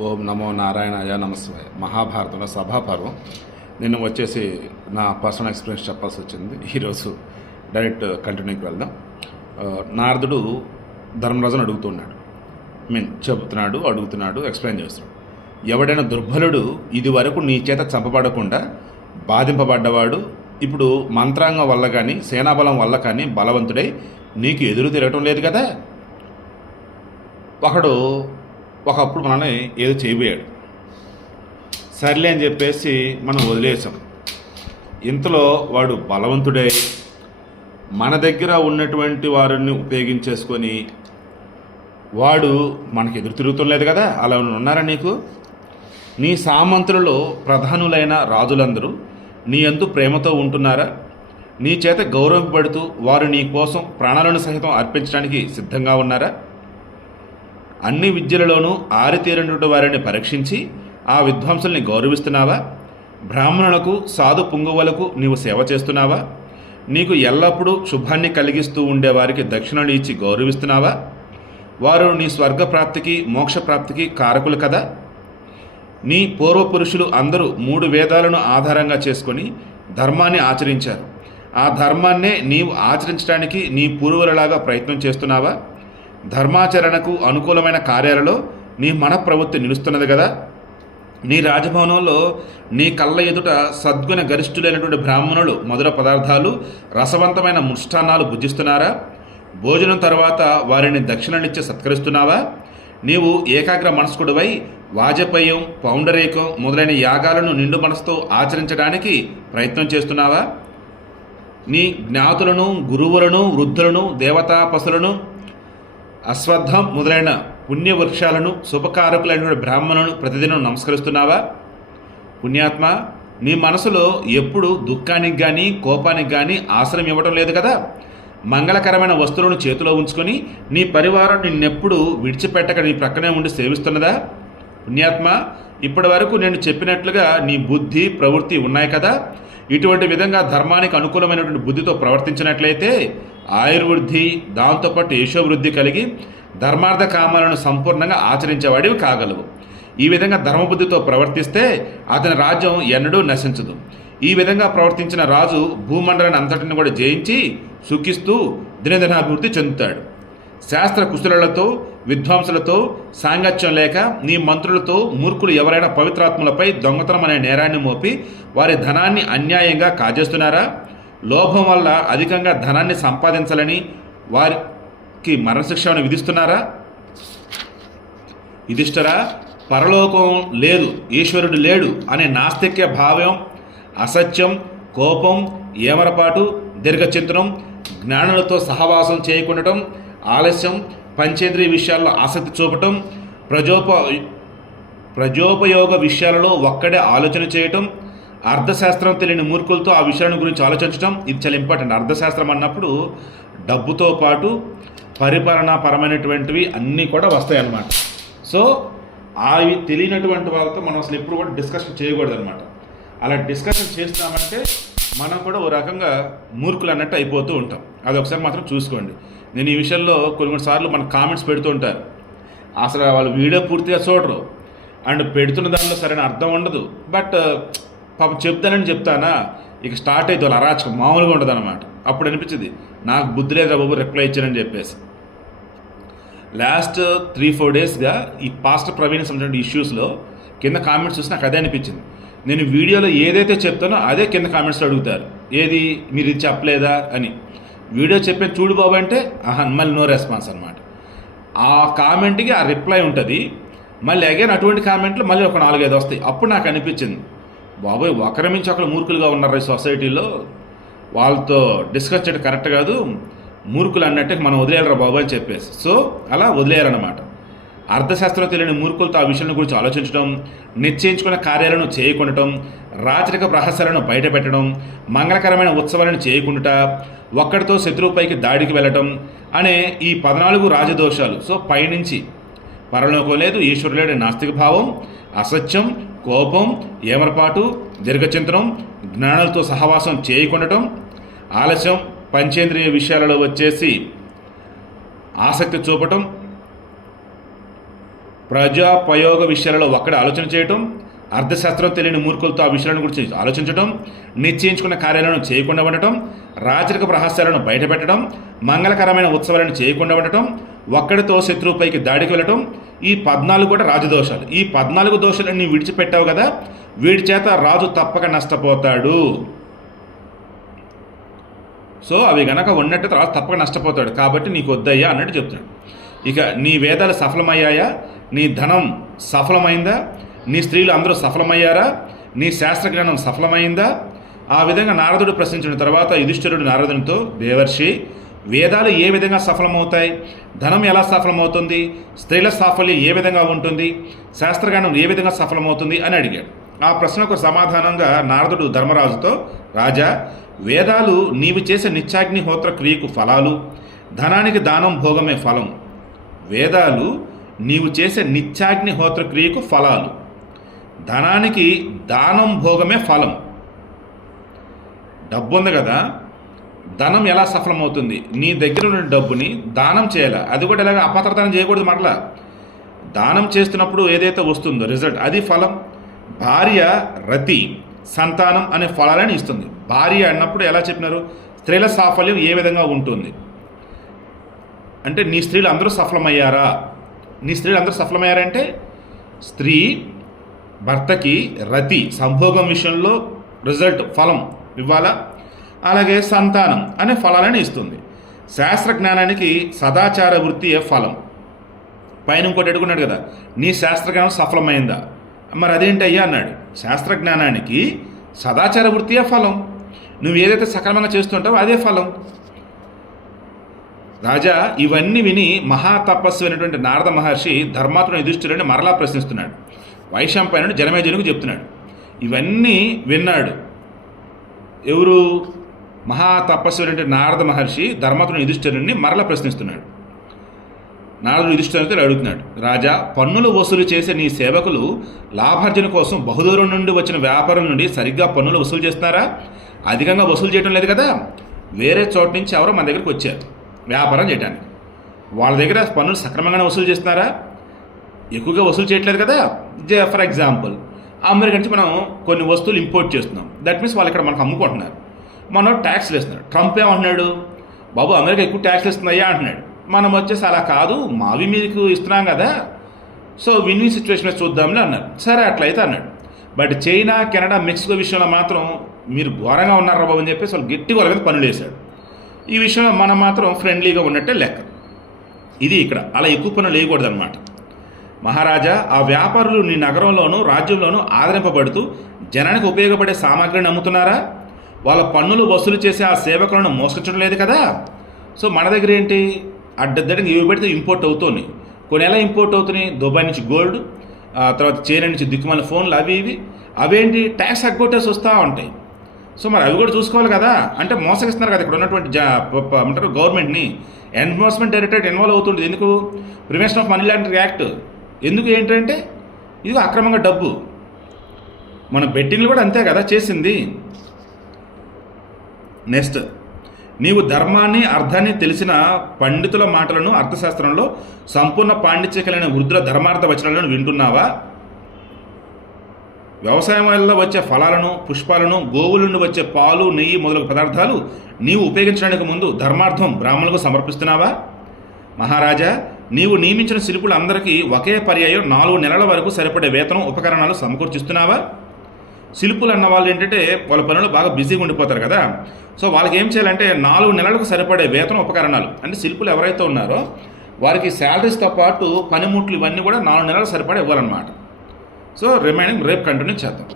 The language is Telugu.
ఓం నమో నారాయణాయ నమస్వాయ. మహాభారతంలో సభాపర్వం. నేను వచ్చేసి నా పర్సనల్ ఎక్స్పీరియన్స్ చెప్పాల్సి వచ్చింది. ఈరోజు డైరెక్ట్ కంటిన్యూకి వెళ్దాం. నారదుడు ధర్మరాజును అడుగుతున్నాడు. మీన్ చెబుతున్నాడు అడుగుతున్నాడు ఎక్స్ప్లెయిన్ చేస్తున్నాడు. ఎవడైనా దుర్బలుడు ఇది వరకు నీ చేత చంపబడకుండా బాధింపబడ్డవాడు ఇప్పుడు మంత్రాంగం వల్ల కానీ సేనాబలం వల్ల కానీ బలవంతుడై నీకు ఎదురు తిరగటం లేదు కదా? ఒకడు ఒకప్పుడు మనల్ని ఏదో చేయబోయాడు. సర్లే అని చెప్పేసి మనం వదిలేసాం ఇంతలో వాడు బలవంతుడై. మన దగ్గర ఉన్నటువంటి వారిని ఉపయోగించేసుకొని వాడు మనకి ఎదురు తిరుగుతులేదు కదా అలా ఉన్నారా నీకు? నీ సామంతులలో ప్రధానులైన రాజులందరూ నీ అందు ప్రేమతో ఉంటున్నారా? నీ చేత గౌరవింపబడుతూ వారు నీ కోసం ప్రాణాలను సహితం అర్పించడానికి సిద్ధంగా ఉన్నారా? అన్ని విద్యలలోనూ ఆరితేరినటువంటి వారిని పరీక్షించి ఆ విద్వాంసుల్ని గౌరవిస్తున్నావా? బ్రాహ్మణులకు సాధు పుంగువలకు నీవు సేవ చేస్తున్నావా? నీకు ఎల్లప్పుడూ శుభాన్ని కలిగిస్తూ ఉండేవారికి దక్షిణలు ఇచ్చి గౌరవిస్తున్నావా? వారు నీ స్వర్గప్రాప్తికి మోక్షప్రాప్తికి కారకులు కదా? నీ పూర్వపురుషులు అందరూ మూడు వేదాలను ఆధారంగా చేసుకొని ధర్మాన్ని ఆచరించారు. ఆ ధర్మాన్నే నీవు ఆచరించడానికి నీ పూర్వులలాగా ప్రయత్నం చేస్తున్నావా? ధర్మాచరణకు అనుకూలమైన కార్యాలలో నీ మన ప్రవృత్తి నిలుస్తున్నది కదా. నీ రాజభవనంలో నీ కళ్ళ ఎదుట సద్గుణ గరిష్ఠులైనటువంటి బ్రాహ్మణులు మధుర పదార్థాలు రసవంతమైన ముష్టాన్నాలు భుజిస్తున్నారా? భోజనం తర్వాత వారిని దక్షిణనిచ్చి సత్కరిస్తున్నావా? నీవు ఏకాగ్ర మనస్కుడివై వాజపేయం పౌండరేకం మొదలైన యాగాలను నిండు మనసుతో ఆచరించడానికి ప్రయత్నం చేస్తున్నావా? నీ జ్ఞాతులను గురువులను వృద్ధులను దేవతాపసులను అశ్వత్థం మొదలైన పుణ్యవృక్షాలను శుభకారకులైన బ్రాహ్మణులను ప్రతిదినం నమస్కరిస్తున్నావా? పుణ్యాత్మ నీ మనసులో ఎప్పుడు దుఃఖానికి కానీ కోపానికి కానీ ఆశ్రయం ఇవ్వటం లేదు కదా? మంగళకరమైన వస్తువులను చేతిలో ఉంచుకొని నీ పరివారం నిన్నెప్పుడు విడిచిపెట్టక నీ ప్రక్కనే ఉండి సేవిస్తున్నదా? పుణ్యాత్మ ఇప్పటి వరకు నేను చెప్పినట్లుగా నీ బుద్ధి ప్రవృత్తి ఉన్నాయి కదా? ఇటువంటి విధంగా ధర్మానికి అనుకూలమైనటువంటి బుద్ధితో ప్రవర్తించినట్లయితే ఆయుర్వృద్ధి దాంతోపాటు యశోవృద్ధి కలిగి ధర్మార్థ కామాలను సంపూర్ణంగా ఆచరించేవాడివి కాగలవు. ఈ విధంగా ధర్మబుద్ధితో ప్రవర్తిస్తే అతని రాజ్యం ఎన్నడూ నశించదు. ఈ విధంగా ప్రవర్తించిన రాజు భూమండలాన్ని అంతటిని కూడా జయించి సుఖిస్తూ దినదినాభివృద్ధి చెందుతాడు. శాస్త్ర కుశలులతో విద్వాంసులతో సాంగత్యం లేక నీ మంత్రులతో మూర్ఖులు ఎవరైనా పవిత్రాత్ములపై దొంగతనం అనే నేరాన్ని మోపి వారి ధనాన్ని అన్యాయంగా కాజేస్తున్నారా? లోభం వల్ల అధికంగా ధనాన్ని సంపాదించాలని వారికి మరణశిక్షను విధిస్తున్నారా? యుధిష్ఠరా పరలోకం లేదు ఈశ్వరుడు లేడు అనే నాస్తిక్య భావం అసత్యం కోపం ఏమరపాటు దీర్ఘచింతనం జ్ఞానులతో సహవాసం చేయకుండటం ఆలస్యం పంచేంద్రియ విషయాల్లో ఆసక్తి చూపటం ప్రజోప ప్రజోపయోగ విషయాలలో ఒక్కడే ఆలోచన చేయటం అర్థశాస్త్రం తెలియని మూర్ఖులతో ఆ విషయాలను గురించి ఆలోచించడం ఇది చాలా ఇంపార్టెంట్. అర్థశాస్త్రం అన్నప్పుడు డబ్బుతో పాటు పరిపాలనాపరమైనటువంటివి అన్నీ కూడా వస్తాయి అన్నమాట సో అవి తెలియనటువంటి వాళ్ళతో మనం అసలు ఎప్పుడు కూడా డిస్కషన్ చేయకూడదు అనమాట అలా డిస్కషన్ చేస్తామంటే మనం కూడా ఓ రకంగా మూర్ఖులు అన్నట్టు అయిపోతూ ఉంటాం. అది ఒకసారి మాత్రం చూసుకోండి. నేను ఈ విషయంలో కొన్ని కొన్ని సార్లు మన కామెంట్స్ పెడుతూ ఉంటారు. అసలు వాళ్ళు వీడియో పూర్తిగా చూడరు. అండ్ పెడుతున్న దానిలో సరైన అర్థం ఉండదు. బట్ పాపం చెప్తానని చెప్తానా? ఇక స్టార్ట్ అయితే వాళ్ళు అరాచకం మామూలుగా ఉండదు అనమాట అప్పుడు అనిపించింది నాకు బుద్ధి లేదా బాబు రిప్లై ఇచ్చానని చెప్పేసి. లాస్ట్ త్రీ ఫోర్ డేస్గా ఈ పాస్టర్ ప్రవీణ్ సంబంధించిన ఇష్యూస్లో కింద కామెంట్స్ చూసి నాకు అదే అనిపించింది. నేను వీడియోలో ఏదైతే చెప్తానో అదే కింద కామెంట్స్లో అడుగుతారు. ఏది మీరు ఇది చెప్పలేదా అని. వీడియో చెప్పిన చూడు బాబు అంటే ఆహా మళ్ళీ నో రెస్పాన్స్ అనమాట ఆ కామెంట్కి ఆ రిప్లై ఉంటుంది. మళ్ళీ అగైన్ అటువంటి కామెంట్లు మళ్ళీ ఒక నాలుగైదు వస్తాయి. అప్పుడు నాకు అనిపించింది బాబోయ్ ఒకరి మించి ఒకరు మూర్ఖులుగా ఉన్నారు ఈ సొసైటీలో. వాళ్ళతో డిస్కస్ చేయడం కరెక్ట్ కాదు. మూర్ఖులు అన్నట్టు మనం వదిలేయాలరా బాబు అని చెప్పేసి. సో అలా వదిలేయాలన్నమాట. అర్థశాస్త్రం తెలియని మూర్ఖులతో ఆ విషయం గురించి ఆలోచించడం నిశ్చయించుకున్న కార్యాలను చేయకుండటం రాచరిక రహస్యాలను బయటపెట్టడం మంగళకరమైన ఉత్సవాలను చేయకుండా ఒక్కడితో శత్రువుపైకి దాడికి వెళ్ళటం అనే ఈ పద్నాలుగు రాజదోషాలు. సో పైనుంచి పరలోకం లేదు ఈశ్వరులేడు నాస్తిక భావం అసత్యం కోపం ఏమరపాటు దీర్ఘచింతనం జ్ఞానాలతో సహవాసం చేయకుండటం ఆలస్యం పంచేంద్రియ విషయాలలో వచ్చేసి ఆసక్తి చూపటం ప్రజాపయోగ విషయాలలో ఒక్కడ ఆలోచన చేయటం అర్థశాస్త్రం తెలియని మూర్ఖులతో ఆ విషయాలను గురించి ఆలోచించడం నిశ్చయించుకున్న కార్యాలను చేయకుండా ఉండటం రాచరిక రహస్యాలను బయటపెట్టడం మంగళకరమైన ఉత్సవాలను చేయకుండా ఉండటం ఒక్కడితో శత్రువుపైకి దాడికి వెళ్ళటం ఈ పద్నాలుగు కూడా రాజదోషాలు. ఈ పద్నాలుగు దోషాలన్నీ విడిచిపెట్టావు కదా వీడి చేత రాజు తప్పక నష్టపోతాడు. సో అవి గనక ఉన్నట్టు రాజు తప్పక నష్టపోతాడు. కాబట్టి నీకు వద్దయ్యా అన్నట్టు చెప్తున్నాడు. ఇక నీ వేదాలు సఫలమయ్యాయా? నీ ధనం సఫలమైందా? నీ స్త్రీలు అందరూ సఫలమయ్యారా? నీ శాస్త్రజ్ఞానం సఫలమైందా? ఆ విధంగా నారదుడు ప్రశ్నించిన తర్వాత యుధిష్ఠిరుడు నారదునితో దేవర్షి వేదాలు ఏ విధంగా సఫలమవుతాయి? ధనం ఎలా సఫలమవుతుంది? స్త్రీల సాఫల్యం ఏ విధంగా ఉంటుంది? శాస్త్రజ్ఞానం ఏ విధంగా సఫలమవుతుంది? అని అడిగాడు. ఆ ప్రశ్నకు సమాధానంగా నారదుడు ధర్మరాజుతో రాజా వేదాలు నీవు చేసే నిత్యాగ్నిహోత్ర క్రియకు ఫలాలు ధనానికి దానం భోగమే ఫలం వేదాలు నీవు చేసే నిత్యాగ్నిహోత్ర క్రియకు ఫలాలు. ధనానికి దానం భోగమే ఫలం. డబ్బు ఉంది కదా ధనం ఎలా సఫలమవుతుంది? నీ దగ్గర ఉన్న డబ్బుని దానం చేయాలి? అది కూడా ఇలాగ అపాత్రతనం చేయకూడదు మరలా. దానం చేస్తున్నప్పుడు ఏదైతే వస్తుందో రిజల్ట్ అది ఫలం. భార్య రతి సంతానం అనే ఫలాలను ఇస్తుంది. భార్య అన్నప్పుడు ఎలా చెప్పినారు? స్త్రీల సాఫల్యం ఏ విధంగా ఉంటుంది? అంటే నీ స్త్రీలు అందరూ సఫలమయ్యారా? నీ స్త్రీలు అందరూ సఫలమయ్యారంటే స్త్రీ భర్తకి రతి సంభోగం విషయంలో రిజల్ట్ ఫలం ఇవ్వాలా? అలాగే సంతానం అనే ఫలాలను ఇస్తుంది. శాస్త్రజ్ఞానానికి సదాచార వృత్తియే ఫలం? పైన ఇంకోటి అడుగున్నాడు కదా నీ శాస్త్రజ్ఞానం సఫలమైందా? మరి అదేంటి అయ్యా అన్నాడు. శాస్త్రజ్ఞానానికి సదాచార వృత్తియే ఫలం? నువ్వు ఏదైతే సక్రమంగా చేస్తుంటావో అదే ఫలం. రాజా ఇవన్నీ విని మహాతపస్సు అయినటువంటి నారద మహర్షి ధర్మాత్మ యుధిష్ఠిరుని మరలా ప్రశ్నిస్తున్నాడు. వైశంపాయనుడు జనమేజనుకు చెప్తున్నాడు. ఇవన్నీ విన్నాడు. ఎవరు? మహాతపస్సు నారద మహర్షి ధర్మతుని యుధిష్ఠిరుని మరల ప్రశ్నిస్తున్నాడు. నారదుడు యుధిష్ఠిరునితో అడుగుతున్నాడు. రాజా పన్నులు వసూలు చేసే నీ సేవకులు లాభార్జన కోసం బహుదూరం నుండి వచ్చిన వ్యాపారం నుండి సరిగ్గా పన్నులు వసూలు చేస్తున్నారా? అధికంగా వసూలు చేయడం లేదు కదా? వేరే చోట నుంచి ఎవరో మన దగ్గరికి వచ్చారు వ్యాపారం చేయడానికి వాళ్ళ దగ్గర పన్నులు సక్రమంగానే వసూలు చేస్తున్నారా? ఎక్కువగా వసూలు చేయట్లేదు కదా? ఫర్ ఎగ్జాంపుల్ అమెరికా నుంచి మనం కొన్ని వస్తువులు ఇంపోర్ట్ చేస్తున్నాం. దట్ మీన్స్ వాళ్ళు ఇక్కడ మనకు అమ్ముకుంటున్నారు. మనం ట్యాక్స్లు వేస్తున్నారు ట్రంప్ ఏమంటున్నాడు? బాబు అమెరికా ఎక్కువ ట్యాక్స్లు ఇస్తున్నాయా? అంటున్నాడు. మనం వచ్చేసి అలా కాదు మావి మీకు ఇస్తున్నాం కదా. సో విన్ విన్ సిచ్యువేషన్ చూద్దాంలే అన్నారు. సరే అట్లయితే అన్నాడు. బట్ చైనా కెనడా మెక్సికో విషయంలో మాత్రం మీరు ఘోరంగా ఉన్నారా బాబు? అని చెప్పేసి వాళ్ళు గట్టిగా వాళ్ళ మీద పనులు వేశాడు ఈ విషయంలో మనం మాత్రం ఫ్రెండ్లీగా ఉన్నట్టే లెక్క. ఇది ఇక్కడ. అలా ఎక్కువ పనులు వేయకూడదు అనమాట మహారాజా ఆ వ్యాపారులు నీ నగరంలోనూ రాజ్యంలోనూ ఆదరింపబడుతూ జనానికి ఉపయోగపడే సామాగ్రిని అమ్ముతున్నారా? వాళ్ళ పన్నులు వసూలు చేసే ఆ సేవకులను మోసగించడం లేదు కదా? సో మన దగ్గర ఏంటి? అడ్డద్దడికి ఇవి పెడితే ఇంపోర్ట్ అవుతున్నాయి కొన్ని ఎలా ఇంపోర్ట్ అవుతున్నాయి. దుబాయ్ నుంచి గోల్డ్ ఆ తర్వాత చైనా నుంచి దిక్కుమాల ఫోన్లు అవి ఇవి. అవేంటి? ట్యాక్స్ అగ్గొట్టేసి వస్తూ ఉంటాయి. సో మరి అవి కూడా చూసుకోవాలి కదా? అంటే మోసగిస్తున్నారు కదా ఇక్కడ ఉన్నటువంటి జా అంటారు గవర్నమెంట్ని. ఎన్ఫోర్స్మెంట్ డైరెక్టరేట్ ఇన్వాల్వ్ అవుతుంది ఎందుకు? Prevention of money laundering act ఎందుకు ఏంటంటే ఇది అక్రమంగా డబ్బు. మన బెట్టింగ్లు కూడా అంతే కదా చేసింది. నెక్స్ట్ నీవు ధర్మాన్ని అర్థాన్ని తెలిసిన పండితుల మాటలను అర్థశాస్త్రంలో సంపూర్ణ పాండిత్య కలిగిన వృద్ధుల ధర్మార్థ వచనాలను వింటున్నావా? వ్యవసాయం వల్ల వచ్చే ఫలాలను పుష్పాలను గోవుల నుండి వచ్చే పాలు నెయ్యి మొదలగు పదార్థాలు నీవు ఉపయోగించడానికి ముందు ధర్మార్థం బ్రాహ్మణులకు సమర్పిస్తున్నావా? మహారాజా నీవు నియమించిన శిల్పులందరికీ ఒకే పర్యాయం నాలుగు నెలల వరకు సరిపడే వేతనం ఉపకరణాలు సమకూర్చిస్తున్నావా? శిల్పులు అన్న వాళ్ళు ఏంటంటే వాళ్ళ పనులు బాగా బిజీగా ఉండిపోతారు కదా. సో వాళ్ళకి ఏం చేయాలంటే నాలుగు నెలలకు సరిపడే వేతన ఉపకరణాలు. అంటే శిల్పులు ఎవరైతే ఉన్నారో వారికి శాలరీస్తో పాటు పనిముట్లు ఇవన్నీ కూడా నాలుగు నెలలు సరిపడే ఇవ్వాలన్నమాట. సో రిమైనింగ్ రేపు కంటిన్యూ చేద్దాం.